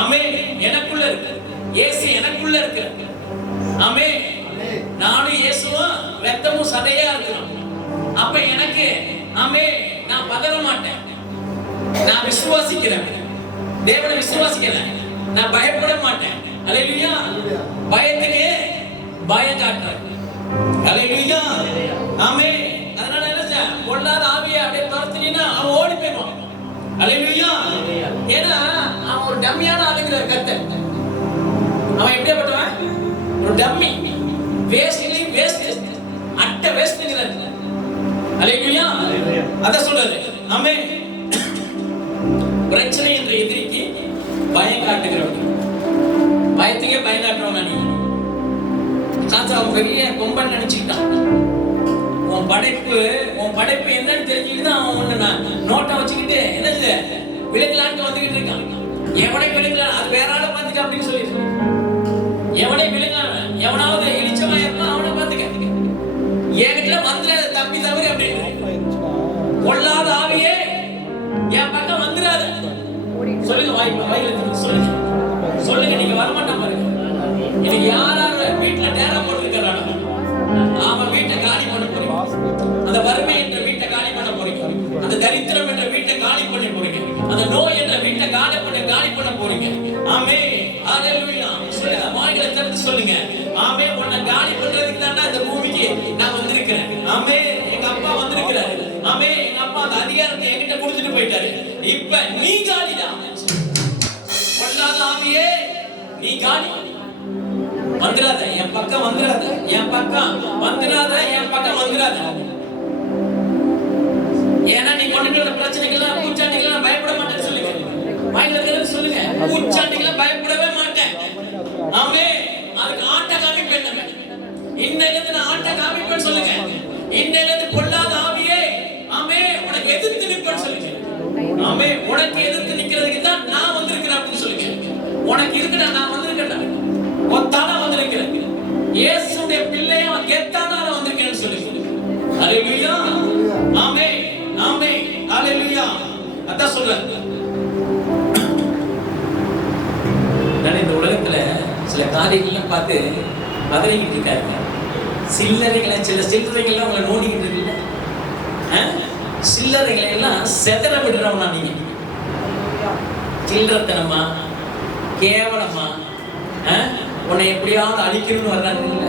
ஆமென். எனக்குள்ள இருக்கு. இயேசு எனக்குள்ள இருக்கு. ஆமென். நானும் இயேசுவும் ரத்தமும் சதையா இருக்கிறோம். அப்ப எனக்கு ஆமென், நான் பதற மாட்டேன். நான் விசுவாசிக்கிறேன். தேவனை விசுவாசிக்கிறேன். நான் பயப்பட மாட்டேன். அல்லேலூயா. பயத்துக்கு பயம் காட்டுறேன். அல்லேலூயா. ஆமென். அதனால என்ன செய்ய? பொல்லாத ஆவியை அப்படியே துரத்தினா அவன் ஓடி போயிடுவான். அல்லேலூயா. ஏன்னா அவன் ஒரு டம்மியான ஆளுங்கிற கர்த்தர். அவன் எப்படிப்பட்டவன்? ஒரு டம்மி. வேஸ்ட்லி வேஸ்ட். அட்ட வேஸ்ட்ங்கிறார். அல்லேலூயா. அத சொல்றாரு. ஆமென். பிரச்சனை என்ற எதிரிக்கு பயம் காட்டுகிறவன். பயத்துக்கே பயம் காட்டுறவன் நீ. சாச்சா பெரிய கொம்பன் நினைச்சுக்கிட்டான். உன் படைப்பு என்னன்னு தெரிஞ்சுக்கிட்டு அவன் ஒண்ணு நோட்டை வச்சுக்கிட்டு என்னது விழுங்கலான்ட்டு வந்துகிட்டு இருக்கான். எவனை விழுங்கலாம், அது வேற ஆளை பார்த்துக்க அப்படின்னு சொல்லிட்டு எவனை விழுங்கலாம், எவனாவது இழிச்சமா இருப்பான் அவனை பார்த்துக்க. என்கிட்ட வந்துடாத தப்பி தவறு அப்படின்னு. கொள்ளாத ஆவியே என் பக்கம் வந்துடாத சொல்லுங்க. வாயில சொல்லுங்க சொல்லுங்க. நீங்க வரமாட்டான் பாருங்க. இன்னைக்கு யாராவது வீட்டுல நேரம் போட்டுருக்கிறாங்க, அவன் வீட்டை காலி பண்ண போறீங்க. அந்த வறுமை என்ற வீட்டை காலி பண்ண போறீங்க. அந்த தரித்திரம் என்ற வீட்டை காலி பண்ண போறீங்க. அந்த நோய் என்ற வீட்டை காலி பண்ண போறீங்க. ஆமென். ஹalleluya. சொல்லுங்க. வாயில திறந்து சொல்லுங்க. ஆமென். உன்னை காலி பண்றதுக்கு தான் இந்த பூமிக்கு நான் வந்திருக்கிறேன். ஆமென். எங்க அப்பா வந்திருக்கிறாரு. ஆமென். எங்க அப்பா அந்த அதிகாரத்தை என்கிட்ட கொடுத்துட்டு போயிட்டாரு. இப்ப நீ காலிதான். கொள்ளாத ஆவியே நீ காலி. வந்துடாத என் பக்கம், வந்துடாத என் பக்கம், வந்துடாத என் பக்கம், வந்துடாத. ஏன்னா நீ கொண்டு வர பிரச்சனைகள்லாம் பூச்சாண்டிகள்லாம் பயப்பட மாட்டேன்னு சொல்லுங்க. வாயில திறந்து சொல்லுங்க. பூச்சாண்டிகள்லாம் பயப்படவே மாட்டேன். ஆமென். அதுக்கு ஆட்ட காமிப்பேன். இன்னைக்கு நான் ஆட்ட காமிப்பேன்னு சொல்லுங்க. இன்னைக்கு கொள்ளாத ஆவியே ஆமென் உனக்கு எதிர்த்து நிற்பேன்னு சொல்லுங்க. ஆமென். உனக்கு எதிர்த்து நிக்கிறதுக்கு தான் நான் வந்திருக்கிறேன் அப்படின்னு சொல்லுங்க. உனக்கு இருக்குடா, நான் வந்திருக்கேன்டா. ஒத்தான வந்திருக்கிறேன். இயேசுடைய பிள்ளையா கெத்தான வந்திருக்கேன்னு சொல்லுங்க. ஹalleluya. ஆமென். ஆமென். ஹalleluya. அதான் சொல்றேன். நான் இந்த உலகத்துல சில காரியங்கள்லாம் பார்த்து பதறிக்கிட்டு இருக்காங்க. சில சில்லறைகளை உங்களை நோண்டிக்கிட்டு இருக்குல்ல, சில்லறைகளை எல்லாம் செதற விடுறவனா நீங்க. சில்லறத்தனமா கேவலமா உன்னை எப்படியாவது அழிக்கணும்னு வர்றாங்கல்ல.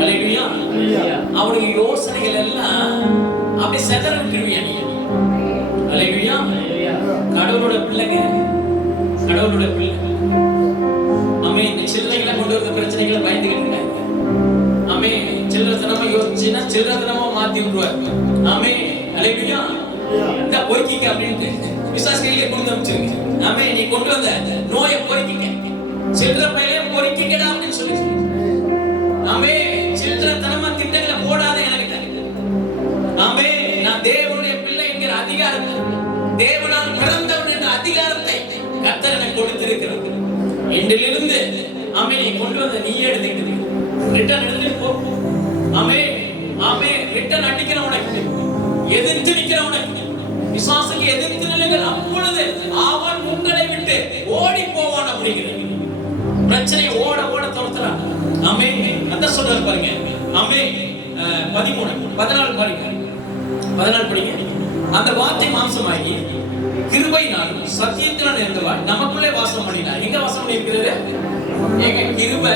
அல்லேலூயா. அவனுக்கு யோசனைகள் எல்லாம் அப்படி செதற விட்டுருவியா நீ. அல்லேலூயா. கடவுளோட பிள்ளைங்க, கடவுளோட பிள்ளை. ஆமென். இந்த சில்லறைகளை கொண்டு வர பிரச்சனைகளை பயந்துக்கிட்டு இருக்காங்க. ஆமென். சில்லறத்தனமா யோசிச்சுன்னா சில்லறத்தனமா மாத்தி விடுவார். ஆமென். அல்லேலூயா. இந்த பொறுக்கிக்க அப்படின்ட்டு விசுவாச கையிலே கொண்டு வந்துருங்க. ஆமென். நீ கொண்டு வந்த நோயை பொறுக்கிக்க, சில்லற பையிலே பொறுக்கிக்கடா அப்படின்னு சொல்லி. ஆமென். சில்லறத்தனமா திட்டங்களை போடாத எனக்கு. ஆமென். நான் தேவனுடைய பிள்ளை என்கிற அதிகாரத்தை, தேவனால் பிறந்தவன் என்ற அதிகாரத்தை கர்த்தர் எனக்கு கொடுத்திருக்கிறார். இன்றிலிருந்து ஆமென். நீ கொண்டு வந்த நீயே எடுத்துக்கிட்டு ரிட்டர்ன் எடுத்துட்டு போ. ஆமென். ஆமென். ரிட்டர்ன் அடிக்கிறவனுக்கு, எதிர்த்து நிற்கிறவனுக்கு, விசுவாசுக்கு எதிர்த்து நில்லுங்கள், அப்பொழுது அவன் உங்களை விட்டு ஓடி போவான் அப்படிங்கிறது. பிரச்சனை ஓட ஓட துரத்துறான். ஆமென். அதான் சொல்றாரு பாருங்க. ஆமென். 13-14 பாருங்க. 14 படிங்க. அந்த வார்த்தை மாம்சமாகி கிருபையினாலும் சத்தியத்தினால் இருந்தவர் நமக்குள்ளே வாசம் பண்ணினார். எங்க வாசம் பண்ணி இருக்கிறது? எங்க கிருபை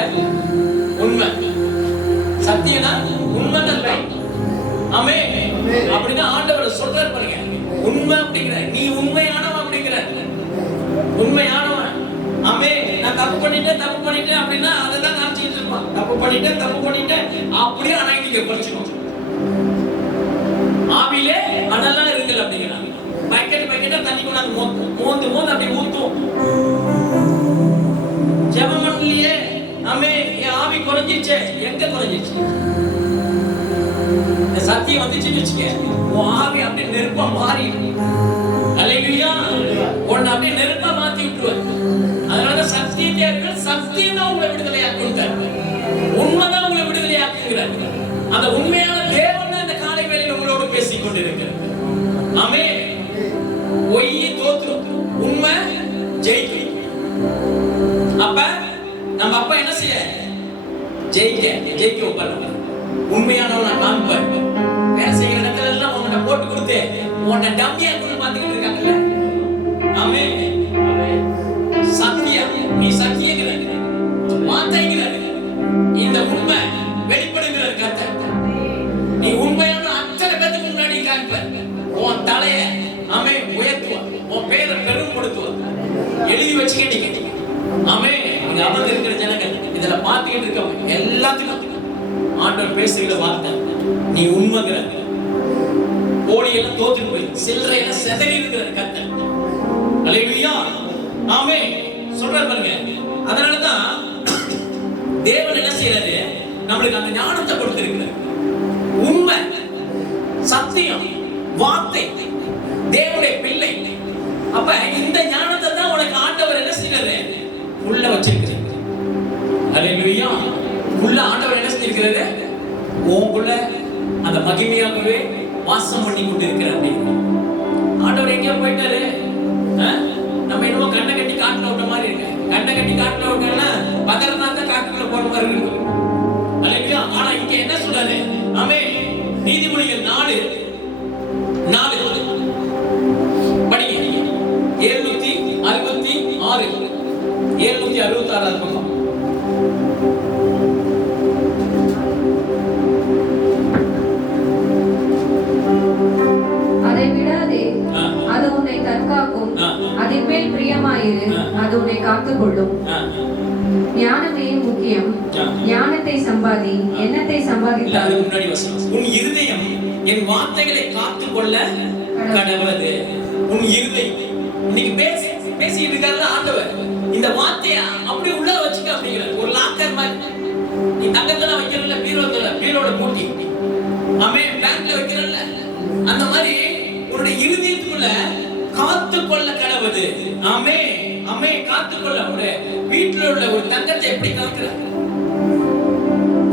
உண்மை, சத்தியனா உண்மை நல்ல. ஆமென். அப்படின்னா ஆண்டவர் சொல்றாரு பாருங்க. உண்மை அப்படிங்கிற நீ உண்மையானவன் அப்படிங்கிற உண்மையானவன். ஆமென். நான் தப்பு பண்ணிட்டேன் அப்படின்னா அதை தான் நினைச்சிட்டு இருப்பான். தப்பு பண்ணிட்டேன் அப்படியே அனைத்து படிச்சுக்கணும். ஆவிலே அதெல்லாம் இருக்குல்ல அப்படிங்கிறாங்க. பக்கெட்டா தண்ணி கொண்டாந்து மோந்து அப்படி ஊத்தும். ஜெபம் பண்ணலையே, ஆமென், என் ஆவி குறைஞ்சிருச்சே. எங்க குறைஞ்சிருச்சு? இந்த சத்தியம் வந்துச்சுன்னு வச்சுக்க, உன் ஆவி அப்படியே நெருப்பா மாறி. அல்லேலூயா. உன்னை அப்படியே நெருப்பா மாத்தி விட்டுருவார். அதனால சத்தியத்தை சத்தியம் தான் உங்களை விடுதலையாக்குறார். உண்மைதான் உங்களை விடுதலையாக்குகிறார். அந்த உண்மையான தேவன் தான் இந்த காலை வேளையில் உங்களோடு பேசிக் கொண்டிருக்கிறார். ஆமென். பொய் தோற்று, உண்மை ஜெயிக்கும். அப்பா என்ன செய்ய? ஜெயிக்க வைப்பாரு. உண்மையானவன் நான் காண்பார். வேலை செய்கிற இடத்துல எல்லாம் உன்னை போட்டு கொடுத்து உன்னை டம்மியா கொண்டு பார்த்துக்கிட்டு இருக்காங்கல்ல. ஆமென். சத்தியம், நீ சத்தியங்கிற வார்த்தைங்கிற இந்த உண்மை வெளிப்படுகிற கர்த்தர். நீ உண்மையான அத்தனை பேருக்கு முன்னாடி காண்ப. உன் தலைய ஆமென் உயர்த்துவார். உன் பேரை பெருமைப்படுத்துவார். எழுதி வச்சுக்கிட்டீங்க. ஆமென். இங்க அமர்ந்து இருக்கிற ஜனங்கள் இதுல பார்த்துக்கிட்டு இருக்கவங்க எல்லாத்துக்கும் ஆண்டவர் பேசுகிற வார்த்தை, நீ உண்மைங்கிற கோடியெல்லாம் தோத்துட்டு போய் சில்லறையெல்லாம் செதறி இருக்கிற கர்த்தர். அல்லேலூயா. ஆமென். சொல்றாரு பாருங்க. அதனாலதான் தேவன் என்ன செய்யறாரு? நம்மளுக்கு அந்த ஞானத்தை கொடுத்திருக்கிறார். உண்மை, சத்தியம், வார்த்தை, தேவனுடைய பிள்ளை. அப்ப இந்த ஞானத்தை தான் உனக்கு ஆண்டவர் என்ன செய்யறாரு? உள்ள வச்சிருக்கிறார். அல்லேலூயா. உள்ள ஆண்டவர் என்ன செஞ்சிருக்கிறாரு? உங்களுக்குள்ள அந்த மகிமையாகவே வாசம் பண்ணி கொண்டு இருக்கிறார். ஆண்டவர் எங்கேயோ போயிட்டாரு. நம்ம என்னமோ கண்ணை கட்டி காட்டுல விட்ட மாதிரி இருக்கு. கண்ணை கட்டி காட்டுல விட்டோம்னா பதறனா தான் காட்டுக்குள்ள போற மாதிரி இருக்கு. அல்லேலூயா. ஆனா இங்க என்ன சொல்றாரு? ஆமென். நீதிமொழிகள் 4 படிங்க. 766 பக்கம். அதை விடாதே, அது உன்னை தற்காக்கும். அதின் மேல் பிரியமாயிரு, அது உன்னை காத்துக்கொள்ளும். ஞானமே முக்கியம். ஞானத்தை சம்பாதி, எண்ணத்தை சம்பாதித்தால். முன்னாடி வசனம், உன் இருதயம் என் வார்த்தைகளை காத்துக்கொள்ள கடவுளது. உன் இருதயம் இன்னைக்கு பேசிட்டு இருக்காருல ஆண்டவர், இந்த வார்த்தையை அப்படியே உள்ள வச்சுக்க அப்படிங்கிற ஒரு லாக்கர் மாதிரி. நீ தங்கத்தெல்லாம் வைக்கிறல்ல, பீரோல மூட்டி ஆமென், பேங்க்ல வைக்கிறல்ல, அந்த மாதிரி உன்னுடைய இருதயத்துக்குள்ள காத்துக்கொள்ள கடவுது. ஆமென். ஆமென். காத்துக்கொள்ள. ஒரு வீட்டுல உள்ள ஒரு தங்கத்தை எப்படி காக்குற?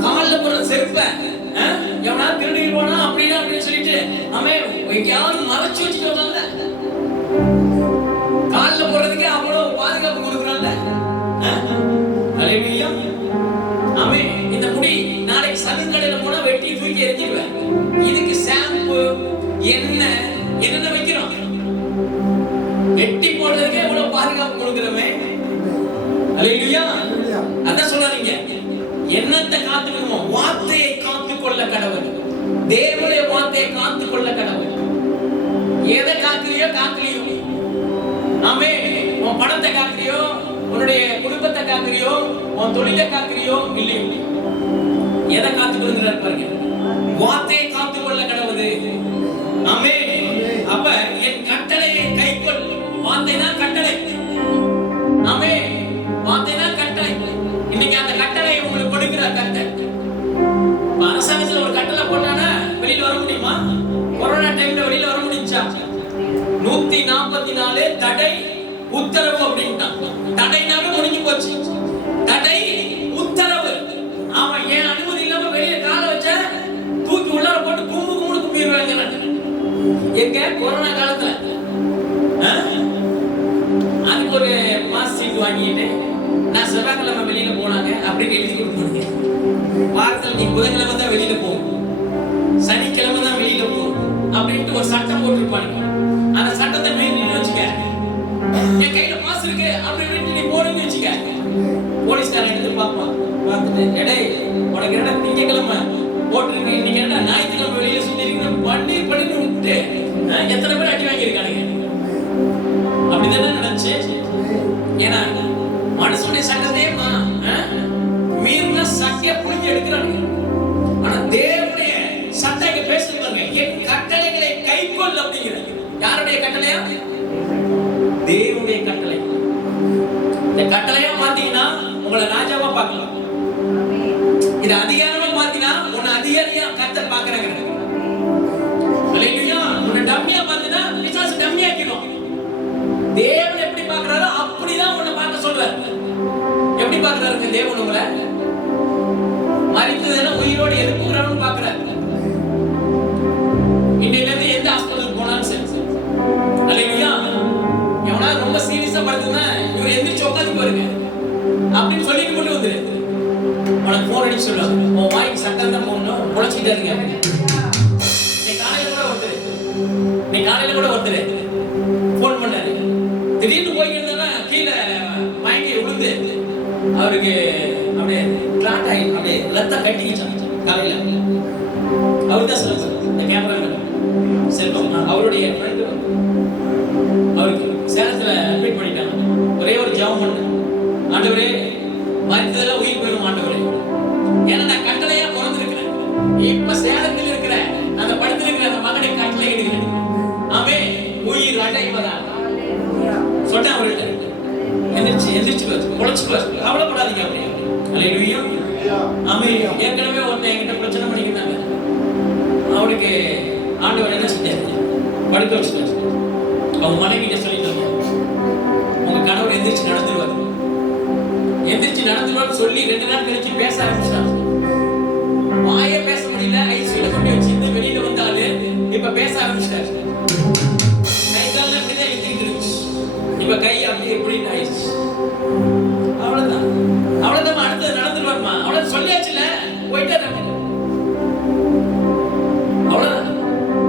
கால்ல போற செருப்ப எவனா திருடி போனா அப்படின்னு சொல்லிட்டு ஆமென் எங்கேயாவது மறைச்சு வச்சுட்டு வந்தால, கால்ல போறதுக்கே அவ்வளவு பாதுகாப்பு கொடுக்குறான்ல. அல்லேலூயா. ஆமென். இந்த முடி நாளைக்கு சலூன் போனா வெட்டி தூக்கி எரிஞ்சிடுவேன். இதுக்கு ஷாம்பு என்ன வைக்கிறோம்? வெட்டி போடுறதுக்கே எவ்வளவு பாதுகாப்பு கொடுக்குறோமே. அல்லேலூயா. அதான் சொல்றாருங்க, என்னத்தை காத்துக்கணுமோ வார்த்தையை காத்துக்கொள்ள கடவுள். தேவனுடைய வார்த்தையை காத்துக்கொள்ள கடவுள். எதை காக்குறியோ காக்கலையோ, ஆமென். உன் பணத்தை காக்குறியோ, உன்னுடைய குடும்பத்தை காக்குறியோ, உன் தொழிலை காக்குறியோ இல்லையோ, எதை காத்துக்கொள்கிறார் பாருங்க? வார்த்தையை காத்துக்கொள்ள கடவுள். ஆமென். அப்ப என் கட்டளையை கைக்கொள். வார்த்தை தான் கட்டளை. ஆமென். வார்த்தை தான் கட்டளை. இன்னைக்கு அந்த கட்டளை உங்களுக்கு கொடுக்கிறார் கர்த்தர். அரசாங்கத்துல ஒரு கட்டளை போட்டானா வெளியில வர முடியுமா? கொரோனா டைம்ல வெளியில வர முடிஞ்சா? 144 தடை உத்தரவு அப்படின்ட்டான். தடைனால முடிஞ்சு போச்சு. தடை உத்தரவு. அவன் ஏன் அனுமதி இல்லாம வெளியில காலை வச்சா தூக்கி உள்ளார போட்டு கும்பிடுவாங்க. எங்க கொரோனா காலத்துல அதுக்கு ஒரு மாஸ் சீட் வாங்கிட்டு நான் செவ்வாய்க்கிழமை வெளியில போனாங்க அப்படின்னு எழுதி கொடுப்பாங்க. வாரத்தில் நீ புதன்கிழமை தான் வெளியில போகும், சனிக்கிழமை தான் வெளியில போகும் அப்படின்ட்டு ஒரு சட்டம் போட்டிருப்பாங்க. அந்த சட்டத்தை மீறி வச்சுக்க, என் கையில மாசு இருக்கு அப்படின்னு நீ போறேன்னு வச்சுக்க, போலீஸ்காரன் எடுத்து பார்ப்பான். பார்த்துட்டு எடை உனக்கு என்ன திங்கக்கிழமை போட்டிருக்கு, இன்னைக்கு என்ன ஞாயிற்றுக்கிழமை வெளியில சுத்தி இருக்கிற பண்ணிட்டு விட்டு எத்தனை பேர் அடி வாங்கியிருக்கானுங்க. அப்படிதானே நடந்துச்சு. ஏன்னா மனுஷனுடைய சட்டத்தையே மீறின சட்டையை புரிஞ்சு எடுக்கிறாங்க. ஆனா தேவனுடைய சட்டைக்கு பேசுறாங்க, என் கட்டளைகளை கைக்கொள் அப்படிங்கிறது. யாருடைய கட்டளையா? தேவனுடைய கட்டளை. இந்த கட்டளையா மாத்தீங்கன்னா உங்களை ராஜாவா பார்க்கலாம். இது அதிகாரமா மாத்தினா உன்னை அதிகாரியா கர்த்தர் பார்க்கறாங்க. அல்லேலூயா. உன்னை டம்மியா மாத்தினா பிசாசு டம்மியாக்கிடும். தேவன் எப்படி பார்க்கறாரோ அப்படிதான் உன்னை பார்க்க சொல்றாரு. எப்படி பார்க்கறாருங்க தேவன் உங்களை? மரித்ததுன்னா உயிரோடு எழுப்புகிறான்னு பார்க்கறாரு. இன்னையில இருந்து எந்த ஹாஸ்பிடலுக்கு போனாலும் சரி, அல்லேலூயா, எவனா ரொம்ப சீரியஸா படுத்துனா இவர் எந்திரிச்சு உட்காந்து பாருங்க. அப்படின்னு சொல்லிட்டு மட்டும் வந்துரு. உனக்கு போன் அடிச்சு சொல்லுவாங்க, உன் வாய்க்கு சக்கரை தான் போடணும், உழைச்சிக்கிட்டே இருங்க அப்படின்னு. நீ காலையில கூட ஒருத்தர் போன் பண்ணாரு. திடீர்னு போய்க்கிறதுனா கீழே மயங்கி விழுந்து அவருக்கு அப்படியே கிளாட் ஆகி அப்படியே ரத்தம் கட்டிக்கிச்சான் காலையில. அவர் தான் சொல்லுவார், இந்த கேமரா செல்வம் அவருடைய ஃப்ரெண்டு அவருக்கு சேலத்துல அட்மிட் பண்ணிட்டாங்க. ஒரே ஒரு ஜெபம் பண்ண, ஆண்டவரே மரித்ததெல்லாம் உயிர் பெறும் ஆண்டவரே, ஏன்னா நான் கட்டளையா பிறந்திருக்கிறேன், இப்ப சேலத்தில் இருக்கிற அந்த படுத்திருக்கிற அந்த மகனை கட்டளை இடுகிறேன், ஆமே உயிர் அடைவதா சொன்னேன் அவர்கிட்ட. எந்திரிச்சு பொழைச்சு கவலைப்படாதீங்க அப்படி. அல்லேலூயா, ஆமே. ஏற்கனவே ஒருத்தன் என்கிட்ட பிரச்சனை பண்ணிக்கிட்டாங்க. அவனுக்கு ஆண்டவர் என்ன செஞ்சாரு, படுக்க வச்சுட்டாரு. அவங்க மனைவிட்ட சொல்லிட்டாங்க, உங்க கணவர் எந்திரிச்சு நடந்துருவாரு சொல்லி 2 நாள் கழிச்சு பேச ஆரம்பிச்சாங்க. வாயே பேச முடியல, ஐசியூல கொண்டு வச்சிருந்து வெளியில வந்தாரு. இப்ப பேச ஆரம்பிச்சிட்டாரு. கை கால அப்படியே எந்திரிச்சு, இப்ப கை அப்படியே எப்படி ஆயிடுச்சு. அவ்வளவுதான் அடுத்தது நடந்துருவாருமா. அவ்வளவு சொல்லியாச்சுல, போயிட்டாரு. அவ்வளவுதான்,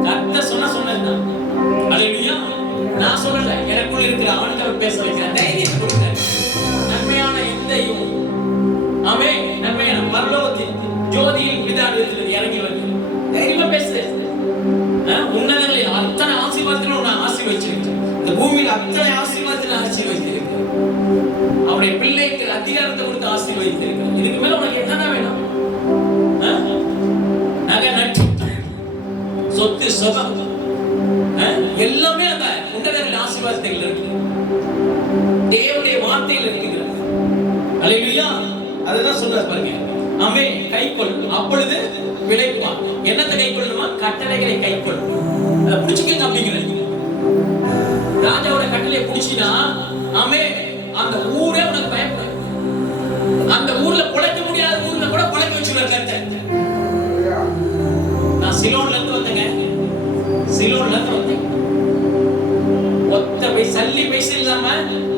கர்த்தர் சொன்னதுதான். அல்லேலூயா. நான் சொல்லல, எனக்குள்ள இருக்கிற ஆண்டவர் பேச வைக்கிறார். தைரியத்தை கொடுக்கிறார். நன்மையான எந்தையும் ஆமே நன்மையான பரலோகத்தின் ஜோதியில் விதானத்தில் இறங்கி வந்து தைரியமா பேசுறேன். உன்னதங்களில் அத்தனை ஆசீர்வாதத்திலும் நான் ஆசீர்வச்சிருக்கேன். இந்த பூமியில் அத்தனை ஆசீர்வாதத்தில் ஆசீர்வதித்திருக்கேன். அவருடைய பிள்ளைக்கு அதிகாரத்தை கொடுத்து ஆசீர்வதித்திருக்கேன். இதுக்கு மேல உனக்கு என்னன்னா வேணும்? நகை நட்டு சொத்து சுகம் எல்லாமே அந்த உன்னதங்களின் ஆசீர்வாதத்தில் இருக்கு. தேவனுடைய வார்த்தையில் இருக்கிறது. அல்லேலூயா. அதுதான் சொல்றாரு பாருங்க. ஆமே, கைக்கொள், அப்பொழுது பிழைப்பான். என்னத்தை கைக்கொள்ளணுமா? கட்டளைகளை கைக்கொள். அதை புடிச்சுக்கங்க அப்படிங்கிறது. ராஜாவோட கட்டளையை புடிச்சினா ஆமே, அந்த ஊரே உனக்கு பயப்படும். அந்த ஊர்ல பொழைக்க முடியாத ஊர்ல கூட பொழைக்க வச்சுருவார் கர்த்தர். நான் சிலோன்ல இருந்து வந்தேங்க. ஒத்த சல்லி வயசு இல்லாம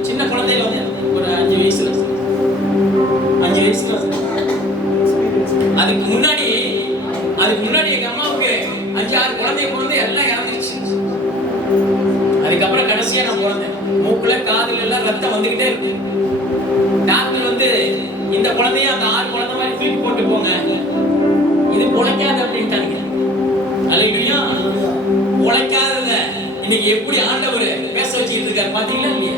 சின்ன குழந்தையில வந்து ஒரு 5 வயசுல அதுக்கு முன்னாடி எங்க அம்மாவுக்கு 5-6 குழந்தைய பிறந்து எல்லாம் இறந்துருச்சு. அதுக்கப்புறம் கடைசியா நான் பிறந்தேன். மூக்குல காதுல எல்லாம் ரத்தம் வந்துகிட்டே இருக்கு. டாக்டர் வந்து இந்த குழந்தைய அந்த 6 குழந்தை மாதிரி தூக்கி போட்டு போங்க, இது பொழைக்காது அப்படின்ட்டாங்க. அல்லேலூயா. பொழைக்காதத இன்னைக்கு எப்படி ஆண்டவர் பேச வச்சுக்கிட்டு இருக்காரு பாத்தீங்களா இல்லையா?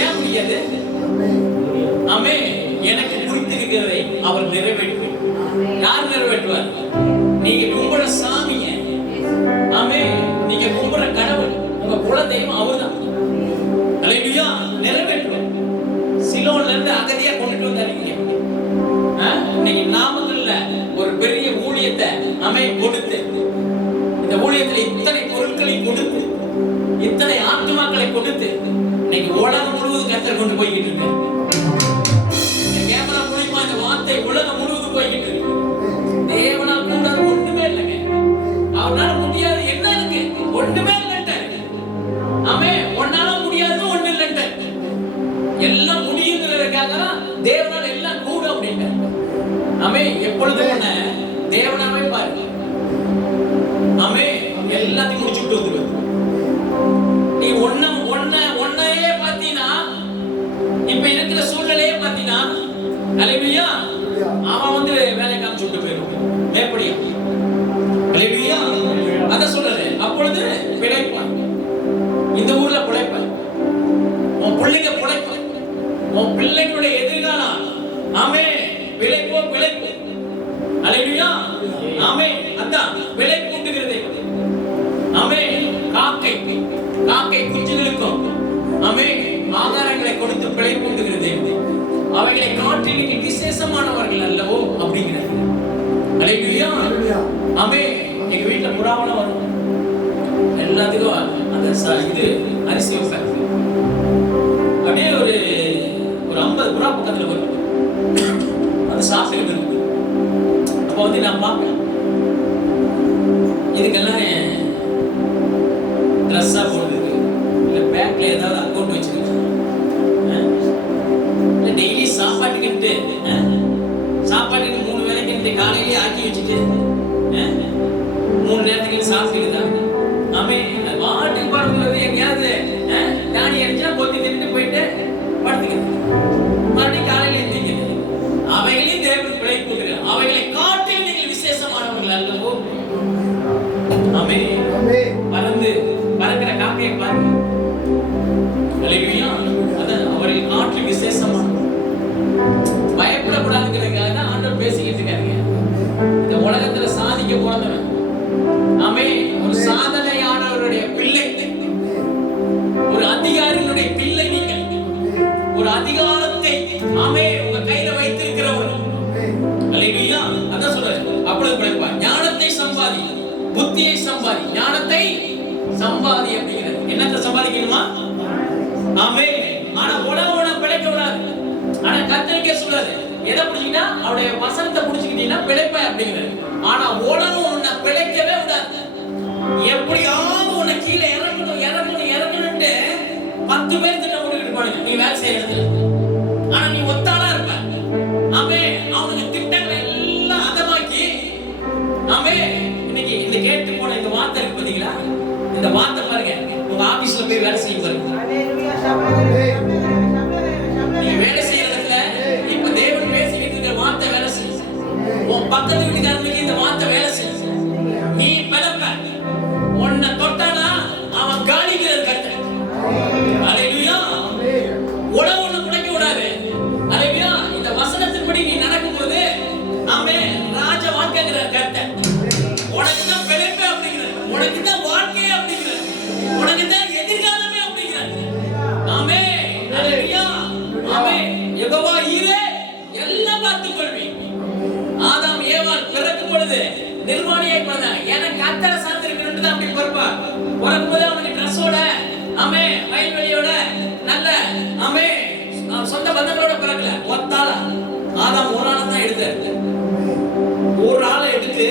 ஏன் முடியாது? ஆமே, எனக்கு குறித்திருக்கிறதை அவர் நிறைவேற்றுவார். யார் நிறைவேற்றுவார்? நீங்க கும்பிட சாமிங்க. ஆமே, நீங்க கும்பிட கடவுள், உங்க குலதெய்வம் அவர்தான். அல்லேலூயா. நிறைவேற்றுவார். சிலோன்ல இருந்து அகதியா கொண்டுட்டு வந்தாருங்க. இன்னைக்கு நாமக்கல்ல ஒரு பெரிய ஊழியத்தை கொடுத்து, இந்த ஊழியத்தில் இத்தனை பொருட்களை கொடுத்து, இத்தனை ஆத்துமாக்களை கொடுத்து, இன்னைக்கு உலகம் முழுவதும் கர்த்தர் கொண்டு போய்கிட்டு இருக்கு. இந்த கேமரா மூலமா இந்த வார்த்தை உலகம் முழுவதும் போய்கிட்டு இருக்கு. தேவனால் கூடாது ஒண்ணுமே இல்லைங்க. அவனால முடியாது என்ன இருக்கு? ஒண்ணுமே இல்லைன்ட்டாரு. ஆமே, ஒன்னால முடியாது ஒண்ணு இல்லைன்ட்டாரு. எல்லாம் முடியுங்கிறதுக்காக தேவனால் எல்லாம் கூட அப்படின்ட்டாரு. ஆமே, எப்பொழுதும் ஒண்ண தேவனாவே பாருங்க. ஆமே, எல்லாத்தையும் முடிச்சுட்டு வந்துருவாரு. நீ ஒன்னையே பாத்தீனா, இப்ப இருக்கிற சூழ்நிலையே பாத்தீனா, அல்லேலூயா, அவன் வந்து வேலை காமிச்சுட்டு போயிடும் மேப்படியா. அல்லேலூயா. அத சொல்றாரு, அப்பொழுது பிழைப்பான். இந்த ஊர்ல பிழைப்பான். உன் பிள்ளைங்க பிழைப்பான். உன் பிள்ளைங்களுடைய எதிர்காலம் ஆமே பிழைப்போ. அல்லேலூயா. ஆமே, அதான் விலை கூட்டுகிறது. ஆமே, காக்கை குஞ்சுகளுக்கும் ஆமே ஆகாரங்களை கொடுத்து பிழை கூட்டுகிறது. அவைகளை காற்றில் விசேஷமானவர்கள் அல்லவோ அப்படிங்கிறது. அல்லேலூயா. ஆமே, எங்க வீட்டுல புறாவெல்லாம் வரும். எல்லாத்துக்கும் அந்த இது அரிசி வைப்பேன். அப்படியே ஒரு 50 புறா பக்கத்துல வரும். அது சாப்பிட்டு இருக்கு. அப்ப வந்து நான் பார்ப்பேன், இதுக்கெல்லாம் ட்ரெஸ்ஸா போட்டுருக்கு, இல்ல பேக்ல ஏதாவது அக்கௌண்ட் வச்சிருக்கு. சம்பாதி, ஞானத்தை சம்பாதி அப்படிங்கிறது. என்னத்தை சம்பாதிக்கணுமா? ஆமென். ஆனா உணவு பிழைக்க விடாது. ஆனா கர்த்தருக்கே சொல்றாரு, எதை பிடிச்சிக்கிட்டா அவருடைய வசனத்தை பிடிச்சிக்கிட்டீங்கன்னா பிழைப்பாய் அப்படிங்கிறாரு. ஆனா உணவு உன்னை பிழைக்கவே விடாது. எப்படியாவது உன்னை கீழே இறங்கணும் இறங்கணும் இறங்கணும்ட்டு 10 பேர் திட்டம் போட்டுக்கிட்டு இருப்பானுங்க நீ வேலை செய்யற இடத்துல. ஆனா நீ ஒத்தாளா இருப்ப. ஆமென். அவனுக்கு திட்டங்களை எல்லாம் அதமாக்கி, ஆமென். இன்னைக்கு இந்த கேட்டு போன இந்த வார்த்தை இருக்கு பாத்தீங்களா? இந்த வார்த்தை பாருங்க, உங்க ஆபீஸ்ல போய் வேலை செய்ய பாருங்க. நீ வேலை செய்யற இடத்துல இப்ப தேவன் பேசிக்கிட்டு இருக்கிற வார்த்தை வேலை செய்யும். உன் பக்கத்து வீட்டுக்காரனுக்கு இந்த வார்த்தை வேலை செய்யும். நீ பிறப்ப, உன்னை தொட்டானா அவன் காணிக்கிறது கர்த்தர். அல்லேலூயா. உணவு ஒண்ணு குறைக்க விடாது. அல்லேலூயா. இந்த வசனத்தின்படி நீ நடக்கும்போது ஆமென், ராஜ வாழ்க்கைங்கிற கர்த்தர் உனக்கு தான் பிழைப்பு அப்படிங்கிறார், உனக்கு தான் வாழ்க்கை அப்படிங்கிறார், உனக்கு தான் எதிர்காலமே அப்படிங்கிறார். ஆமென். அல்லேலூயா. ஆமென். யெகோவா ஈரே எல்லாம் பார்த்துக் கொள்வீர். ஆதாம் ஏவாள் பிறக்கும் பொழுது நிர்வாணியாய் பிறந்தாங்க. ஏன்னா கர்த்தரை சார்ந்திருக்கணும்னு தான் அப்படி பிறப்பா. பிறக்கும்போது அவனுக்கு ட்ரெஸ்ஸோட, ஆமென், வயல்வெளியோட, நல்ல ஆமென் சொந்த பந்தங்களோட பிறக்கல. ஒத்தாளா ஆதாம் ஒரு ஆளை தான் எடுத்தாரு. ஒரு ஆளை எடுத்து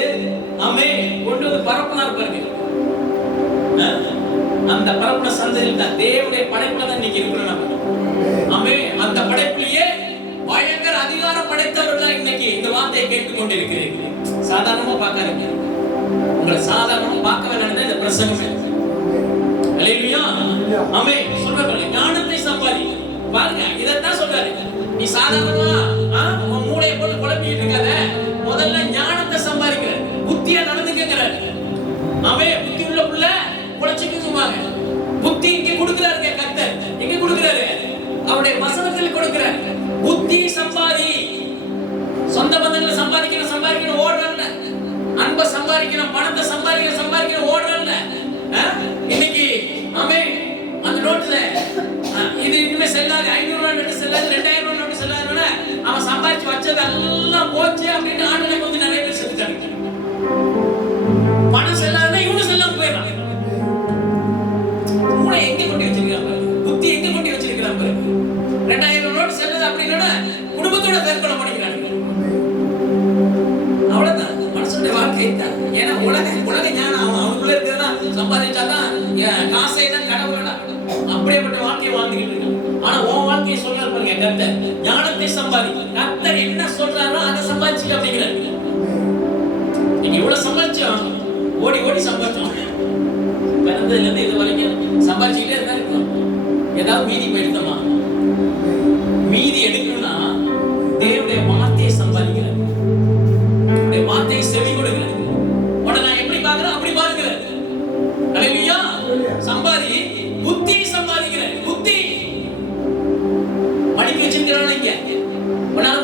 ஆமென் கொண்டு வந்து பரப்புனார் பாருங்க. அந்த பரப்புன சந்ததியில் தான் தேவனுடைய படைப்புல தான் இன்னைக்கு இருக்கிறோம் நம்ம. ஆமென். அந்த படைப்பிலேயே பயங்கர அதிகாரம் படைத்தவர்கள் இன்னைக்கு இந்த வார்த்தையை கேட்டுக் கொண்டிருக்கிறீர்கள். சாதாரணமா பார்க்காதீங்க. உங்களை சாதாரணமா பார்க்க வேண்டாம் இந்த பிரசங்கமே. அல்லேலூயா. ஆமென். சொல்றாரு ஞானத்தை சம்பாதி. பாருங்க இதத்தான் சொல்றாரு. நீ சாதாரணமா உன் மூளையை போல குழப்பிட்டு இருக்காத. முதல்ல ஞானத்தை சம்பாதிக்கிற, புத்தியா நடந்துக்கங்கறாரு. ஆமென். புத்தி உள்ள புள்ள குழச்சிக்குவாங்க. புத்தி இங்க கொடுக்கிறாருங்க கர்த்தர். எங்க கொடுக்கிறாரு? அவருடைய வசனத்தில் கொடுக்கிறார். புத்தி சம்பாதி. சொந்த பந்தங்களை சம்பாதிக்கணும் ஓடுறல்ல. அன்பை சம்பாதிக்கணும், பணத்தை சம்பாதிக்கணும் ஓடுறல்ல. இன்னைக்கு ஆமென் அந்த நோட்ல இது இனிமே செல்லாது, 500 ரூபாய் நோட்டு செல்லாது, 2000 ரூபாய் நோட்டு செல்லாதுன்னு அவன் சம்பாதிச்சு வச்சதெல்லாம் போச்சு அப்படின்னு ஆண்டுல கொஞ்சம் நிறைய பேர் செத்துட்டாங்க. பணம் செல்லாதுன்னா இவனு செல்லாம போயிடறான். மூளை எங்க கொண்டு வச்சிருக்காங்க, புத்தி எங்க கொண்டு வச்சிருக்காங்க. 2000 நோட்டு செல்லாது அப்படின்னா குடும்பத்தோட தற்கொலை பண்ணிக்கிறாங்க. அவ்வளவுதான் மனுஷனுடைய வாழ்க்கை தான். ஏன்னா உலக ஞானம் அவனுக்குள்ள இருக்கிறதா சம்பாதிச்சாதான் காசை தான் கடவுளா அப்படியேப்பட்ட வாழ்க்கையை வாழ்ந்துகிட்டு இருக்கான். ஆனா உன் வாழ்க்கையை சொல்றாரு பாருங்க கர்த்தர், ஞானத்தை சம்பாதி. கர்த்தர் என்ன சொல்றாரோ அதை சம்பாதிச்சு அப்படிங்கிறாரு. நீங்க இவ்வளவு சம்பாதிச்சோம், ஓடி சம்பாதிச்சோம். பிறந்ததுல இருந்து இது வரைக்கும் சம்பாதிச்சுக்கிட்டே இருந்தா இருக்கணும். ஏதாவது மீதி போயிடுதோமா? மீதி எடுக்கணும்னா தேவனுடைய வார்த்தையை சம்பாதிக்கிறார். வார்த்தையை செவி கொடுக்கிறார். உடனே நான் எப்படி பார்க்கிறேன் அப்படி பார்க்கிறேன். அல்லேலூயா. சம்பாதி. புத்தி சம்பாதிக்கிறார். புத்தி படிக்க வச்சிருக்கிறான் இங்க. உன்னால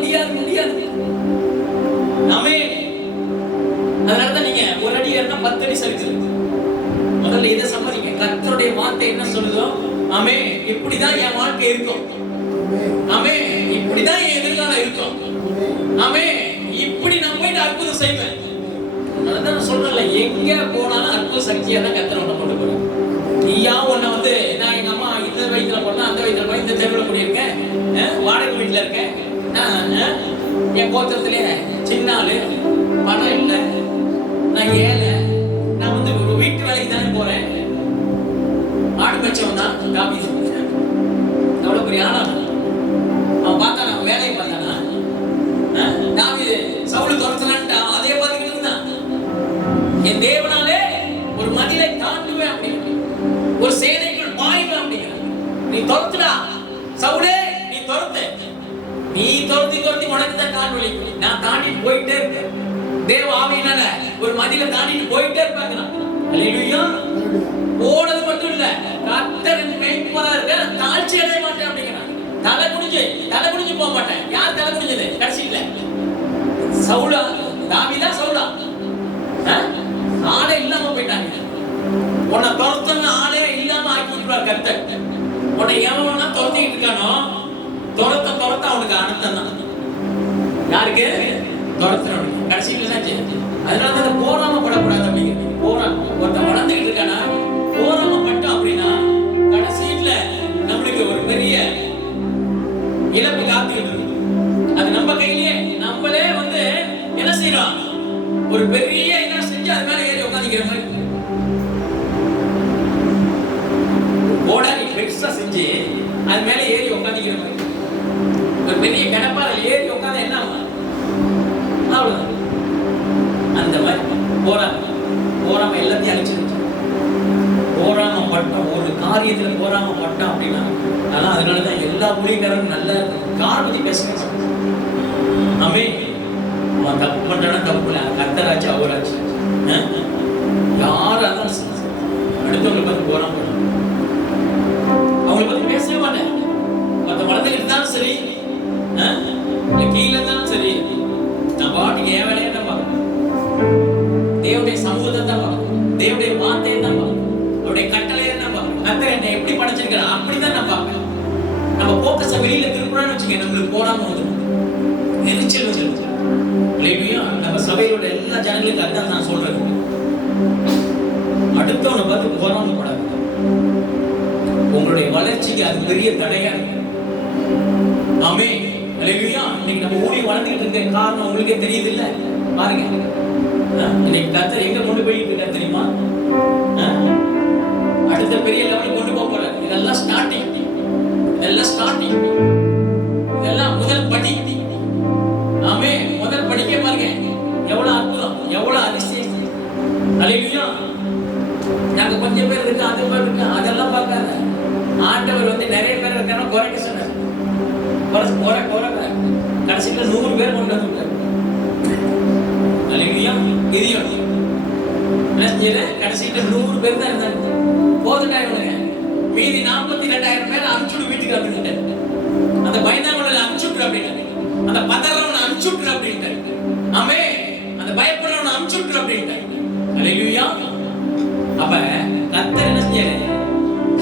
முடியாது. ஆமென். அதனாலதான் நீங்க ஒரு அடி ஏறினா 10 அடி சறுக்குது. முதல்ல இதை சம்பாதிங்க. கர்த்தருடைய வார்த்தை என்ன சொல்லுதோ ஆமென், இப்படிதான் என் வாழ்க்கை இருக்கும். ஆமென். இப்படிதான் என் எதிர்காலம் இருக்கும். ஆமென். இப்படி நான் போயிட்டு அற்புதம் செய்வேன். அதான் நான் சொல்றேன்ல, எங்க போனாலும் அற்புத சக்தியா தான் கர்த்தர் உன்னை கொண்டு போறேன். நீயா உன்னை வந்து நான் எங்க அம்மா இந்த வயிற்றுல போனா அந்த வயிற்றுல போய் இந்த தேவையில பண்ணியிருக்கேன், வாடகை வீட்டுல இருக்கேன், நான் என் கோத்திரத்திலே சின்ன ஆளு, பணம் இல்லை, நான் ஏழை, நான் வந்து ஒரு வீட்டு வேலைக்கு தானே போறேன். ஆடு பச்சவன் தான் தாவீது. எவ்வளவு பெரிய ஆளா அவன் பார்த்தா, நான் வேலைக்கு பார்த்தானா தாவீது சவுல் துரத்தலான்ட்டா அதே பார்த்துக்கிட்டு இருந்தான். என் தேவனாலே ஒரு மதிலை தாண்டுவேன் அப்படின்னு, ஒரு சேனைக்குள் பாய்வேன் அப்படிங்கிறான். நீ துரத்துடா சவுலே, நீ துரத்து. நீ துரத்தி உனக்கு தான் கால் வலிக்கும். நான் தாண்டிட்டு போயிட்டே இருக்கேன். தேவ ஆவியினால ஒரு மதிலை தாண்டிட்டு போயிட்டே இருப்பாங்க. அல்லேலூயா. ஓடுறது மட்டும் இல்ல, கர்த்தர் மேய்ப்பரா இருக்க, தாழ்ச்சி அடைய மாட்டேன் அப்படிங்கிறான். தலை குனிஞ்சு போக மாட்டேன். யார் தலை குனிஞ்சது கடைசியில? சவுலா, தாவீதா, சவுலா. ஆளே இல்லாம போயிட்டாங்க. உன்னை துரத்தன ஆளே இல்லாம ஆக்கி விட்டுருவார் கர்த்தர். உன்னை எவனா துரத்திக்கிட்டு இருக்கானோ, துரத்த அவனுக்கு அனந்தம் தான். யாருக்கு? துரத்துறோம். கடைசியில் என்னாச்சு? அதனால தான் போராமப்படக்கூடாது அப்படிங்கிறது. ஒருத்தன் வளர்ந்துகிட்டு இருக்கானா போராமப்பட்டோம் அப்படின்னா கடைசியில நம்மளுக்கு ஒரு பெரிய இழப்பு காத்துக்கிட்டு இருக்கு. அது நம்ம கையிலேயே நம்மளே வந்து என்ன செய்யறோம்? ஒரு பெரிய என்ன செஞ்சு அது மேல ஏறி உட்காந்துக்கிற மாதிரி ஓடாடி பெருசா செஞ்சு அது மேல ஏறி உட்காந்துக்கிற மாதிரி ஒரு பெரிய கிடப்பால ஏறி உட்காந்து என்ன அவ்வளவுதான். அந்த மாதிரி போராம எல்லாத்தையும் அழிச்சிருச்சு. போராம பட்டோம், ஒரு காரியத்துல போராம பட்டோம் அப்படின்னா அதனாலதான் எல்லா ஊழியக்காரரும் நல்ல காரை பத்தி பேசுறாங்க. ஆமே, அவன் தப்பு பண்றானா தப்பு இல்லை, கர்த்தராச்சு அவராச்சு. யாராலும் அடுத்தவங்களை பத்தி போராம பண்றாங்க, அவங்களை பத்தி பேசவே மாட்டேன். மற்ற வளர்ந்துகிட்டு இருந்தாலும் சரி, கீழே இருந்தாலும் சரி, நான் பாட்டுக்கு என் வேலையை தான் பார்க்கணும். தேவனுடைய சமூகத்தை தான் பார்க்கணும், தேவனுடைய வார்த்தையை தான் பார்க்கணும், அவருடைய கட்டளையை தான் பார்க்கணும். கர்த்தர் என்னை எப்படி படைச்சிருக்கிறான் அப்படிதான் நான் பார்ப்பேன். நம்ம போக்கஸை வெளியில திருப்புறான்னு வச்சுக்க, நம்மளுக்கு போடாம வந்துடும், எரிச்சல் வந்துடும். நம்ம சபையோட எல்லா ஜனங்களுக்கும் அதுதான் நான் சொல்றேன். அடுத்தவனை பார்த்து போராம கூடாது. உங்களுடைய வளர்ச்சிக்கு அது பெரிய தடையா இருக்கு. ஆமே, அல்லேலூயா. இன்னைக்கு நம்ம ஊழியம் வளர்ந்துகிட்டு இருக்க காரணம் உங்களுக்கே தெரியுது இல்ல? பாருங்க, இன்னைக்கு கர்த்தர் எங்க கொண்டு போயிட்டு இருக்காரு தெரியுமா? அடுத்த பெரிய லெவலுக்கு கொண்டு போக போறாரு. இதெல்லாம் ஸ்டார்டிங், இதெல்லாம் முதல் படி. ஆமே, முதல் படிக்க பாருங்க, எவ்வளவு அற்புதம், எவ்வளவு அதிசயம். அல்லேலூயா. நாங்க கொஞ்சம் பேர் இருக்கு, அது பேர் இருக்கு, அதெல்லாம் பார்க்காத. ஆண்டவர் வந்து நிறைய பேர் இருக்காங்க குறைக்க சொன்னார். கடைசியில் 100 பேர் கொண்டு வந்துட்டார். அல்லேலூயா. இதையும் கடைசியில் 100 பேர் தான் இருந்தாங்க. போதுட்டாங்க, மீதி 42,000 பேர் அனுப்பிச்சுடு வீட்டுக்கு அப்படின்ட்டு. அந்த பயந்தாங்கொள்ள அனுப்பிச்சுட்டு அப்படின்ட்டு, அந்த பதறவனை அனுப்பிச்சுட்டு அப்படின்ட்டு. ஆமே, அந்த பயப்படுறவனை அனுப்பிச்சுட்டு அப்படின்ட்டு. அல்லேலூயா. அப்ப கர்த்தர் என்ன செஞ்சாரு?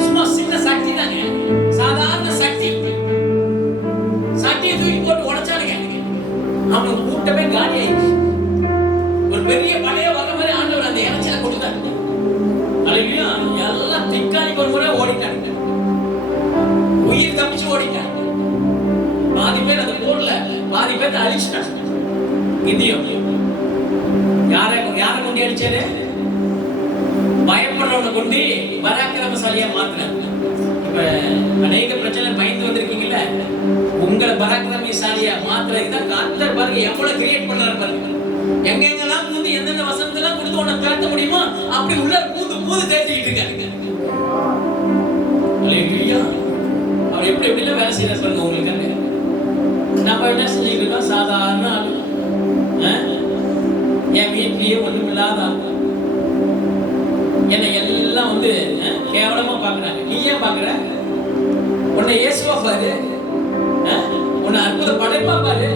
சும்மா சின்ன சக்தி தாங்க, சாதாரண சக்தி. சக்தியை தூக்கி போட்டு உடைச்சானுங்க. அவங்க கூட்டமே காலி ஆயிடுச்சு. ஒரு பெரிய பழைய வகை மாதிரி ஆண்டவர் அந்த இறைச்சலை கொடுத்தாரு. அல்லேலூயா. எல்லாம் திக்கானிக்கு ஒரு முறை ஓடிட்டாங்க, உயிர் தப்பிச்சு ஓடிட்டாங்க. பாதி பேர் அந்த போர்ல பாதி பேர் அழிச்சிட்டாங்க. இந்தியம் யாரை கொண்டு அடிச்சாரு? பயப்படுறவனை கொண்டு பராக்கிரமசாலியா மாத்தினார். இப்ப அநேக பிரச்சனை பயந்து வந்திருக்கீங்கல்ல, உங்களை பராக்கிரமசாலியா மாத்துறதுக்கு தான் கர்த்தர் பாருங்க எவ்வளவு கிரியேட் பண்றாரு பாருங்க. எங்கெங்கெல்லாம் பூந்து எந்தெந்த வசனத்தெல்லாம் கொடுத்து உன்னை தாழ்த்த முடியுமோ அப்படி உள்ள பூந்து தேடிக்கிட்டு இருக்காங்க. அல்லேலூயா. அவர் எப்படி எப்படிலாம் வேலை செய்யறாரு பாருங்க உங்களுக்கு. நம்ம என்ன செஞ்சுட்டு இருக்கோம்? சாதாரண ஆளு, என் வீட்லயே ஒண்ணும் இல்லாத என்னை எல்லாம் வந்து கேவலமா பாக்குறாங்க. நீ ஏன் பாக்குற? உன்னை இயேசுவா பாரு, உன்னை அற்புத படைப்பா பாரு.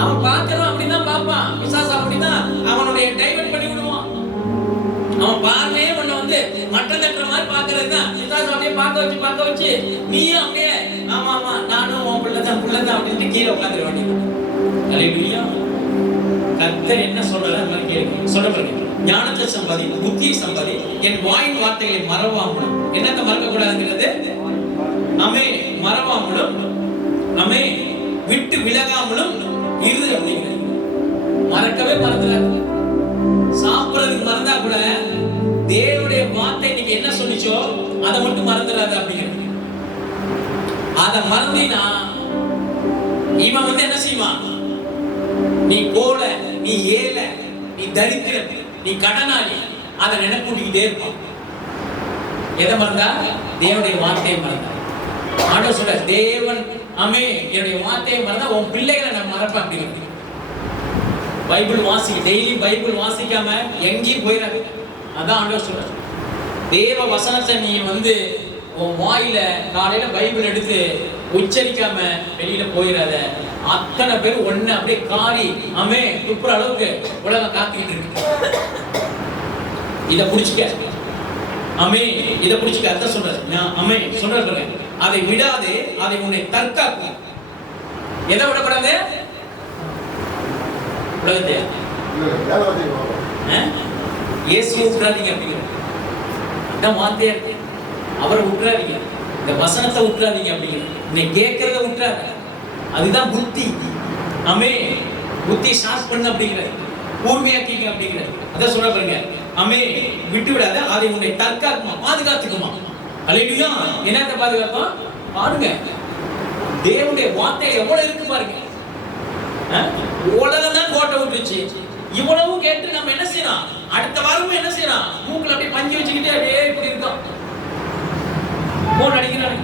அவன் பார்க்கறான், அப்படிதான் பார்ப்பான். பிசாசு அப்படிதான் அவனுடைய டைவர்ட் பண்ணி விடுவான். அவன் பார்வையே உன்னை வந்து மட்டம் தட்டுற மாதிரி பாக்குறது தான். பிசாசு அப்படியே பார்க்க வச்சு நீயும் அப்படியே ஆமா நானும் உன் பிள்ளைதான் அப்படின்ட்டு கீழே உட்காந்துட வேண்டியது. அல்லேலூயா. கர்த்தர் என்ன சொல்றாரு அது மாதிரி கேளுங்க. சொல்ல பாருங்க, ஞானத்தை சம்பாதி, புத்தியை சம்பாதி, என் வாயின் வார்த்தைகளை மறவாமலும். என்னத்தை மறக்க கூடாதுங்கிறது? ஆமே, மறவாமலும், ஆமே, விட்டு விலகாமலும் இரு அப்படிங்கிறது. மறக்கவே மறந்துடாது. சாப்பிடுறதுக்கு மறந்தா கூட தேவனுடைய வார்த்தை நீங்க என்ன சொல்லிச்சோ அதை மட்டும் மறந்துடாது அப்படிங்கிறது. அதை மறந்தீனா இவன் வந்து என்ன செய்வான்? நீ கோல, நீ ஏல, நீ தரித்திரம், நீ கடனாளி, அதை நினைப்பூட்டிக்கிட்டே இருப்பான். எதை மறந்தா? தேவனுடைய வார்த்தையை மறந்தா. ஆண்டவர் சொல்ற, தேவன் ஆமே என்னுடைய வார்த்தையை மறந்தா உன் பிள்ளைகளை நான் மறப்பேன் அப்படிங்கிறது. பைபிள் வாசி, டெய்லி பைபிள் வாசிக்காம எங்கேயும் போயிடாது. அதான் ஆண்டவர் சொல்ற. தேவ வசனத்தை நீ வந்து உன் வாயில காலையில பைபிள் எடுத்து உச்சரிக்காம வெளியில போயிடாத. அத்தனை பேர் ஒண்ணு அப்படியே காரி ஆமே துப்புற அளவுக்கு உலகம் காத்துக்கிட்டு இருக்கு. இத புடிச்சுக்க, ஆமே, இத புடிச்சுக்க. அதான் சொல்றாரு, ஆமே சொல்றாரு, அதை விடாதே, அதை உன்னை தற்காக்கும். எதை விடக்கூடாது? உலகத்தையா இயேசுவை விட்டுறாதீங்க அப்படிங்கிற அதான் வார்த்தையா இருக்கு. அவரை விட்டுறாதீங்க, இந்த வசனத்தை விட்டுறாதீங்க அப்படிங்கிற. நீ கேட்கறத விட்டுறாத, அதுதான் புத்தி. ஆமே, புத்தி ஷார்ப் பண்ண அப்படிங்கிற, கூர்மையாக்கிங்க அப்படிங்கிற. அதான் சொல்ற பாருங்க. ஆமே, விட்டு விடாத, அதை உன்னை தற்காக்குமா, பாதுகாத்துக்குமா. அல்லேலூயா. என்னத்தை பாதுகாப்போம் பாருங்க. தேவனுடைய வார்த்தை எவ்வளவு இருக்கு பாருங்க. உலகம் தான் கோட்டை விட்டுருச்சு. இவ்வளவு கேட்டு நம்ம என்ன செய்யலாம்? அடுத்த வாரமும் என்ன செய்யலாம்? மூக்குல அப்படியே பஞ்சு வச்சுக்கிட்டே அப்படியே இப்படி இருக்கோம். போன் அடிக்கிறாங்க.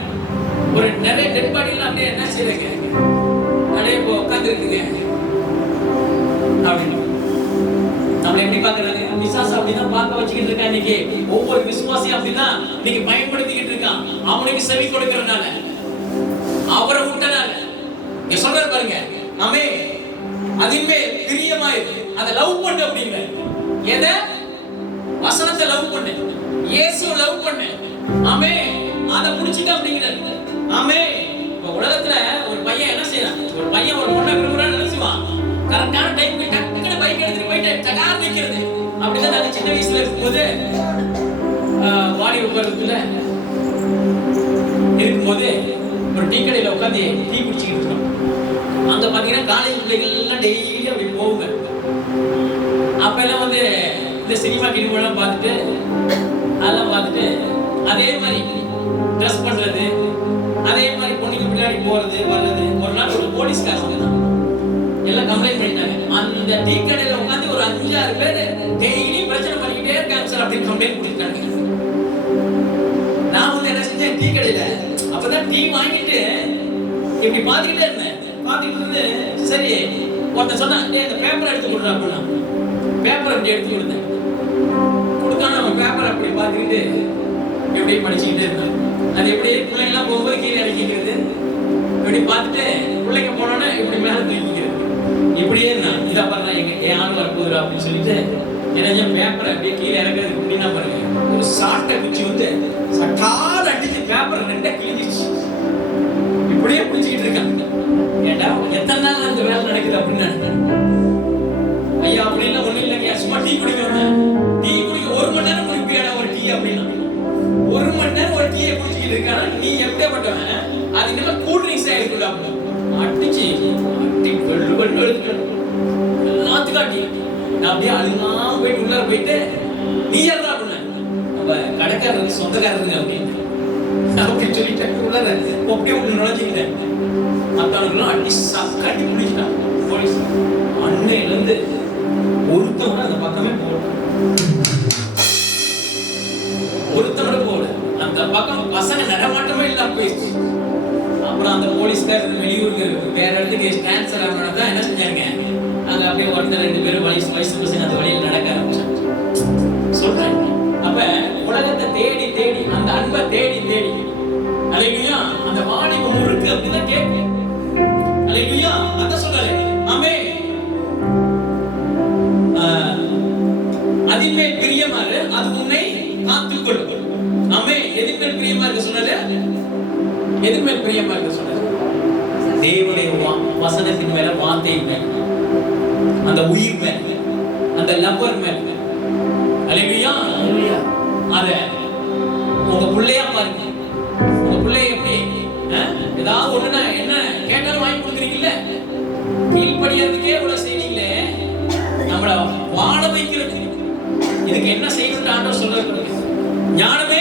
ஒரு நிறைய டெட் பாடியில் அப்படியே என்ன செய்யறீங்க? அப்படியே இப்போ உட்கார்ந்து இருக்குங்க அப்படின்னு நம்மளை எப்படி பாக்குறாங்க? விசாசம் அப்படிதான் பார்க்க வச்சுக்கிட்டு இருக்கான். இன்னைக்கு ஒவ்வொரு விசுவாசியும் அப்படிதான் இன்னைக்கு பயன்படுத்திக்கிட்டு இருக்கான். அவனுக்கு செவி கொடுக்கறதுனால, அவரை விட்டனால. இங்க சொல்றாரு பாருங்க. ஆமே, அதின்மே பிரியமாயிரு, அதை லவ் பண்ணு அப்படிங்கிற. எதை? வசனத்தை லவ் பண்ணு, இயேசுவை லவ் பண்ணு. ஆமே, அதை புடிச்சிக்க அப்படிங்கிறாரு. ஆமே, இப்ப உலகத்துல ஒரு பையன் என்ன செய்யறான்? ஒரு பையன் ஒரு பொண்ணை விரும்புறான்னு என்ன செய்வான்? கரெக்டான டைம் டக்குனு பைக் எடுத்துட்டு போயிட்டு டகார் நிக்கிறது. அப்படிதான் நாங்க சின்ன வயசுல இருக்கும்போது வாலிப பருவத்துல இருக்கும்போது ஒரு டீ கடையில உட்காந்து டீ குடிச்சுக்கிட்டு இருக்கோம். அங்க பாத்தீங்கன்னா காலேஜ் பிள்ளைகள் எல்லாம் டெய்லி அப்படி போகுங்க. அப்ப எல்லாம் வந்து இந்த சினிமா கினிமா எல்லாம் பார்த்துட்டு அதெல்லாம் பார்த்துட்டு அதே மாதிரி ட்ரெஸ் பண்றது, அதே மாதிரி பொண்ணுக்கு பின்னாடி போறது வர்றது. ஒரு நாள் ஒரு போலீஸ்காரங்க தான் எல்லாம் கம்ப்ளைண்ட் பண்ணிட்டாங்க. அந்த டீ கடையில உட்காந்து ஒரு 5-6 பேர் டெய்லி பிரச்சனை பண்ணிக்கிட்டே இருக்காங்க சார் அப்படின்னு கம்ப்ளைண்ட் கொடுத்துட்டாங்க. நான் வந்து என்ன செஞ்சேன்? டீ கடையில அப்பதான் டீ வாங்கிட்டு இப்படி பார்த்துக்கிட்டே இருந்தேன். பார்த்துக்கிட்டு இருந்து சரி ஒருத்தன் சொன்னா, இந்த பேப்பர் எடுத்து கொடுறா அப்படின்னா பேப்பர் அப்படி எடுத்து கொடுத்தேன். கொடுத்தா நம்ம பேப்பர் அப்படி பார்த்துக்கிட்டு எப்படி படிச்சுக்கிட்டே இருந்தேன். அது எப்படி பிள்ளைங்களாம் போகும்போது கீழே இறக்கிக்கிறது, இப்படி பார்த்துட்டு பிள்ளைங்க போனோன்னா இப்படி மேலே தூக்கிக்கிறது. இப்படியே இருந்தான். இதை பாருங்க, என் ஆள் வரப்போகுது அப்படின்னு சொல்லிட்டு என்ன பேப்பரை அப்படியே கீழே இறக்குறதுக்கு அப்படின்னா பாருங்க, ஒரு சாட்டை குச்சி வந்து சட்டால் அடிச்சு பேப்பர் ரெண்டா கிழிஞ்சிச்சு. இப்படியே பிடிச்சிக்கிட்டு இருக்காங்க. ஏண்டா எத்தனை நாள் அந்த வேலை நடக்குது அப்படின்னு ஐயா அப்படின்னா ஒண்ணு இல்லைங்க, சும்மா டீ குடிக்கணும். டீ குடிக்க 1 மணி நேரம் குடிப்பியாடா ஒரு டீ அப்படின்னா? 1 மணி நேரம் ஒரு டீயை குடிச்சிக்கிட்டு இருக்கானா நீ எப்படிப்பட்டவன்? அது இன்னும் கூல் ட்ரிங்க்ஸ் ஆயிருக்குடா அப்படின்னு அடிச்சு அட்டி வெள்ளு வெள்ளு எடுத்துக்கணும் எல்லாத்துக்கும் அட்டி. நான் அப்படியே அழுகாம போயிட்டு உள்ளார போயிட்டு நீ யாரா அப்படின்னா நம்ம கடைக்காரருக்கு சொந்தக்காரருங்க அப்படின்னு அப்படின்னு சொல்லிட்டேன். உள்ளார அப்படியே ஒன்று நுழைஞ்சிக்கிட்டேன். மற்றவங்களும் அடி சக்காட்டி முடிச்சிட்டான் போலீஸ். அன்னையிலிருந்து ஒருத்தவங்க அந்த பக்கமே போகல, ஒருத்தவங்க போகல. அந்த பக்கம் பசங்க நடமாட்டமே இல்லாம போயிடுச்சு. அப்புறம் அந்த போலீஸ்காரர் வெளியூருக்கு வேற இடத்துக்கு டிரான்ஸ்ஃபர் ஆனோட தான் என்ன செஞ்சாங்க, அங்க அப்படியே ஒருத்தர் 2 பேரும் வயசு பசங்க அந்த வழியில் நடக்க ஆரம்பிச்சாங்க. சொல்றேன். அப்ப உலகத்தை தேடி தேடி அந்த அன்பை தேடி தேடி அல்லேலூயா அந்த வாலிப முறுக்கு அப்படிதான் கேட்கும். அல்லேலூயா அத சொல்றாரு. ஆமென். அதின்மேல் பிரியமாறு அது உன்னை காத்துக்கொள்ளும். ஆமென். எதின்மேல் பிரியமா இருக்க சொன்னாரு? எதின்மேல் பிரியமா இருக்க சொன்னாரு? தேவனுடைய வசனத்தின் மேல, வார்த்தையின் மேல, அந்த உயிர் மேல, அந்த லவ்வர் மேல. அல்லேலூயா. அத உங்க பிள்ளையா பாருங்க. உங்க பிள்ளைய எப்படி ஏதாவது ஒண்ணுனா என்ன கேட்டாலும் வாங்கி கொடுக்குறீங்கல்ல, கீழ்படியாததுக்கே இவ்வளவு செய்வீங்களே, நம்மள வாழ வைக்கிறது இதுக்கு என்ன செய்யணும்னு ஆண்டவர் சொல்றாரு. ஞானமே